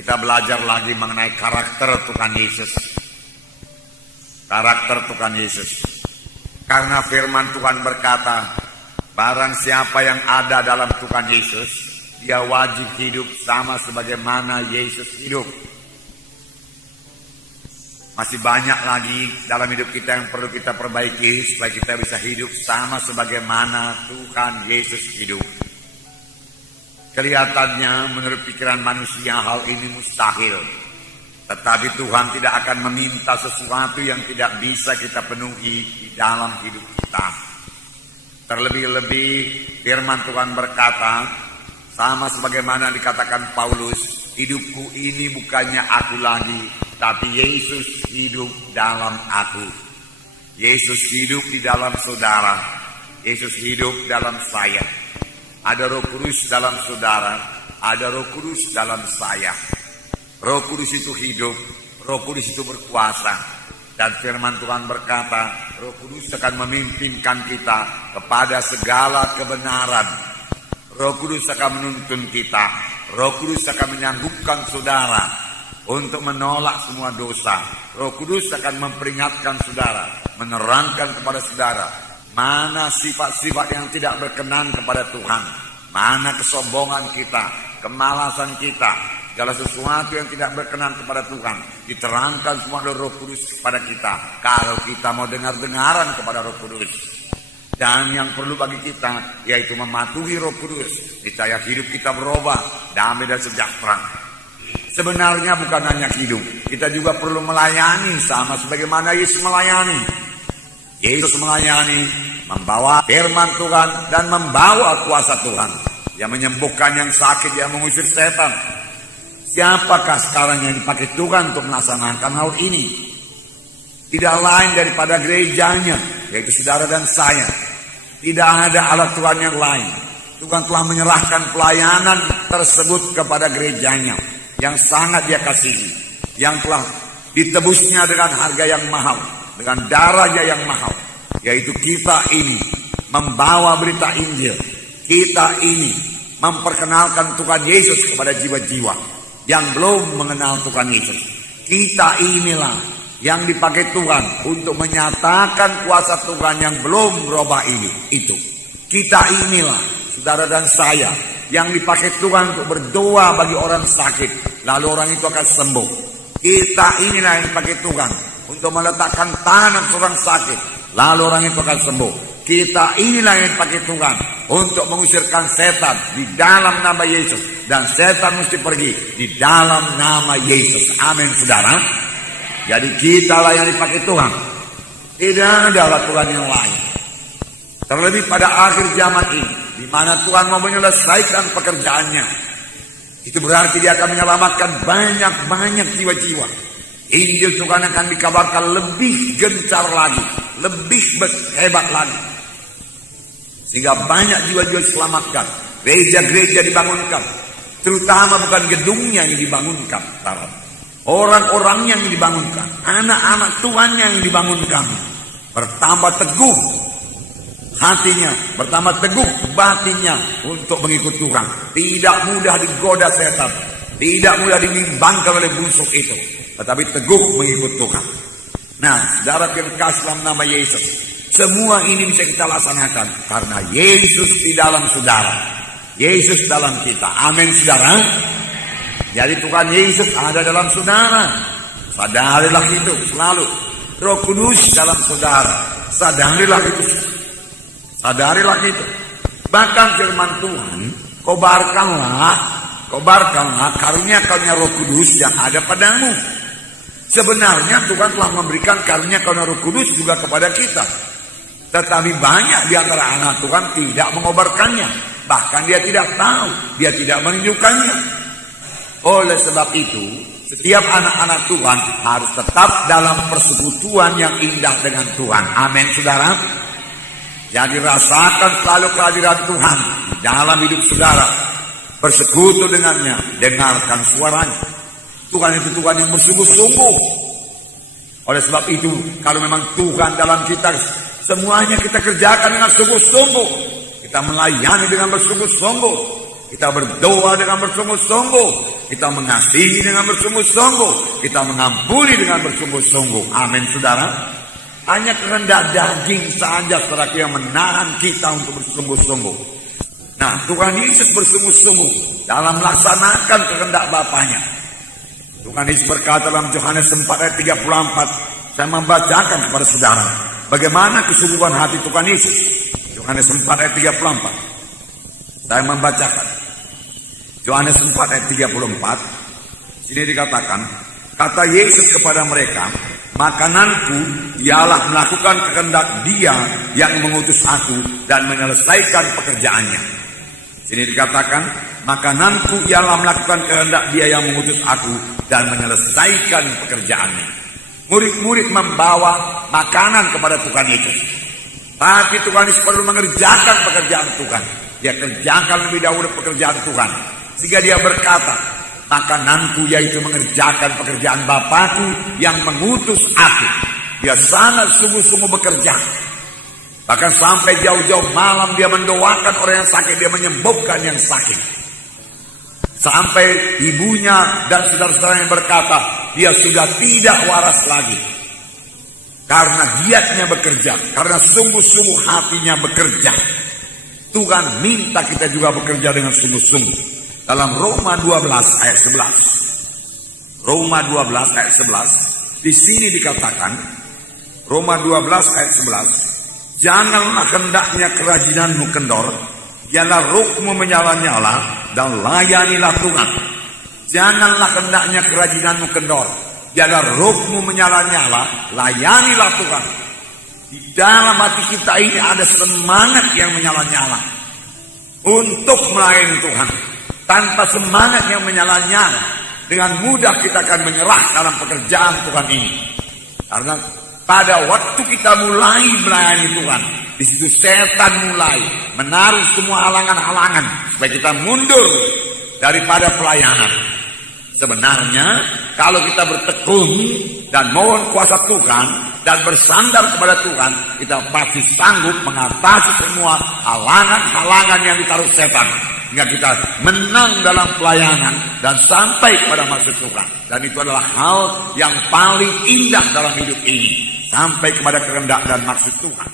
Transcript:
Kita belajar lagi mengenai karakter Tuhan Yesus. Karakter Tuhan Yesus. Karena firman Tuhan berkata, barang siapa yang ada dalam Tuhan Yesus, dia wajib hidup sama sebagaimana Yesus hidup. Masih banyak lagi dalam hidup kita yang perlu kita perbaiki supaya kita bisa hidup sama sebagaimana Tuhan Yesus hidup. Kelihatannya menurut pikiran manusia hal ini mustahil. Tetapi Tuhan tidak akan meminta sesuatu yang tidak bisa kita penuhi di dalam hidup kita. Terlebih-lebih firman Tuhan berkata, sama sebagaimana dikatakan Paulus, hidupku ini bukannya aku lagi, tapi Yesus hidup dalam aku. Yesus hidup di dalam saudara. Yesus hidup dalam saya. Ada Roh Kudus dalam saudara, ada Roh Kudus dalam saya. Roh Kudus itu hidup, Roh Kudus itu berkuasa. Dan firman Tuhan berkata, Roh Kudus akan memimpinkan kita kepada segala kebenaran. Roh Kudus akan menuntun kita. Roh Kudus akan menyanggupkan saudara untuk menolak semua dosa. Roh Kudus akan memperingatkan saudara, menerangkan kepada saudara mana sifat-sifat yang tidak berkenan kepada Tuhan, mana kesombongan kita, kemalasan kita, segala sesuatu yang tidak berkenan kepada Tuhan diterangkan semua oleh Roh Kudus kepada kita kalau kita mau dengar-dengaran kepada Roh Kudus. Dan yang perlu bagi kita yaitu mematuhi Roh Kudus, niscaya hidup kita berubah, damai dan sejahtera. Sebenarnya bukan hanya hidup, kita juga perlu melayani sama sebagaimana Yesus melayani. Yesus melayani, membawa firman Tuhan dan membawa kuasa Tuhan. Yang menyembuhkan yang sakit, yang mengusir setan. Siapakah sekarang yang dipakai Tuhan untuk melaksanakan hal ini? Tidak lain daripada gerejanya, yaitu saudara dan saya. Tidak ada alat Tuhan yang lain. Tuhan telah menyerahkan pelayanan tersebut kepada gerejanya yang sangat dia kasihi, yang telah ditebusnya dengan harga yang mahal, dengan darahnya yang mahal, yaitu kita ini membawa berita Injil. Kita ini memperkenalkan Tuhan Yesus kepada jiwa-jiwa yang belum mengenal Tuhan Yesus. Kita inilah yang dipakai Tuhan untuk menyatakan kuasa Tuhan yang belum berubah ini. Itu kita inilah, saudara dan saya, yang dipakai Tuhan untuk berdoa bagi orang sakit, lalu orang itu akan sembuh. Kita inilah yang dipakai Tuhan untuk meletakkan tangan seorang sakit, lalu orang itu akan sembuh. Kita inilah yang dipakai Tuhan untuk mengusirkan setan di dalam nama Yesus, dan setan mesti pergi di dalam nama Yesus. Amin, saudara. Jadi kitalah yang dipakai Tuhan. Tidak ada alat Tuhan yang lain. Terlebih pada akhir zaman ini, di mana Tuhan mau menyelesaikan pekerjaannya. Itu berarti dia akan menyelamatkan banyak-banyak jiwa-jiwa. Injil Tuhan akan dikabarkan lebih gencar lagi, lebih hebat lagi. Sehingga banyak jiwa-jiwa diselamatkan. Gereja-gereja dibangunkan. Terutama bukan gedungnya yang dibangunkan, orang-orangnya yang dibangunkan, anak-anak Tuhan yang dibangunkan. Bertambah teguh hatinya, bertambah teguh batinnya untuk mengikut Tuhan. Tidak mudah digoda setan, tidak mudah dibimbangkan oleh busuk itu, tetapi teguh mengikut Tuhan. Nah, saudara terkasih dalam nama Yesus, semua ini bisa kita laksanakan karena Yesus di dalam saudara, Yesus dalam kita. Amin, saudara. Jadi Tuhan Yesus ada dalam saudara. Sadarilah itu selalu. Roh Kudus dalam saudara. Sadarilah itu. Sadarilah itu. Bahkan firman Tuhan, kobarkanlah karunia-karunia Roh Kudus yang ada padamu. Sebenarnya Tuhan telah memberikan karunia-karunia Roh Kudus juga kepada kita. Tetapi banyak di antara anak Tuhan tidak mengobarkannya. Bahkan dia tidak tahu, dia tidak menunjukkannya. Oleh sebab itu, setiap anak-anak Tuhan harus tetap dalam persekutuan yang indah dengan Tuhan. Amin, saudara. Jadi rasakan selalu kehadiran Tuhan di dalam hidup saudara. Bersekutu dengannya, dengarkan suaranya. Tuhan itu Tuhan yang bersungguh-sungguh. Oleh sebab itu, kalau memang Tuhan dalam kita, semuanya kita kerjakan dengan sungguh-sungguh. Kita melayani dengan bersungguh-sungguh. kita berdoa dengan bersungguh-sungguh, kita mengasihi dengan bersungguh-sungguh, kita mengampuni dengan bersungguh-sungguh. Amin, saudara. Hanya kehendak daging saja saudara yang menahan kita untuk bersungguh-sungguh. Nah, Tuhan Yesus bersungguh-sungguh dalam melaksanakan kehendak Bapanya. Tuhan Yesus berkata dalam Yohanes 4 ayat 34, saya membacakan kepada saudara bagaimana kesungguhan hati Tuhan Yesus. Yohanes 4 ayat 34. Saya membacakan. Yohanes 4 ayat 34. Sini dikatakan, kata Yesus kepada mereka, makananku ialah melakukan kehendak Dia yang mengutus aku dan menyelesaikan pekerjaannya. Sini dikatakan, makananku ialah melakukan kehendak Dia yang mengutus aku dan menyelesaikan pekerjaannya. Murid-murid membawa makanan kepada Tuhan Yesus. Tapi Tuhan Yesus perlu mengerjakan pekerjaan Tuhan. Dia kerjakan lebih dahulu pekerjaan Tuhan. Sehingga dia berkata, makananku yaitu mengerjakan pekerjaan Bapakku yang mengutus aku. Dia sangat sungguh-sungguh bekerja. Bahkan sampai jauh-jauh malam dia mendoakan orang yang sakit, dia menyembuhkan yang sakit. Sampai ibunya dan saudara-saudara yang berkata, dia sudah tidak waras lagi. Karena giatnya bekerja, karena sungguh-sungguh hatinya bekerja. Tuhan minta kita juga bekerja dengan sungguh-sungguh. Dalam Roma 12 ayat 11. Roma 12 ayat 11. Di sini dikatakan, Roma 12 ayat 11. Janganlah hendaknya kerajinanmu kendor, ialah rohmu menyala-nyala dan layanilah Tuhan. Janganlah hendaknya kerajinanmu kendor, ialah rohmu menyala-nyala, layanilah Tuhan. Di dalam hati kita ini ada semangat yang menyala-nyala untuk melayani Tuhan. Tanpa semangat yang menyala-nyala, dengan mudah kita akan menyerah dalam pekerjaan Tuhan ini. Karena pada waktu kita mulai melayani Tuhan, di situ setan mulai menaruh semua halangan-halangan supaya kita mundur daripada pelayanan. Sebenarnya kalau kita bertekun dan mohon kuasa Tuhan dan bersandar kepada Tuhan, kita pasti sanggup mengatasi semua halangan-halangan yang ditaruh setan. Hingga kita menang dalam pelayanan dan sampai kepada maksud Tuhan. Dan itu adalah hal yang paling indah dalam hidup ini. Sampai kepada kehendak dan maksud Tuhan.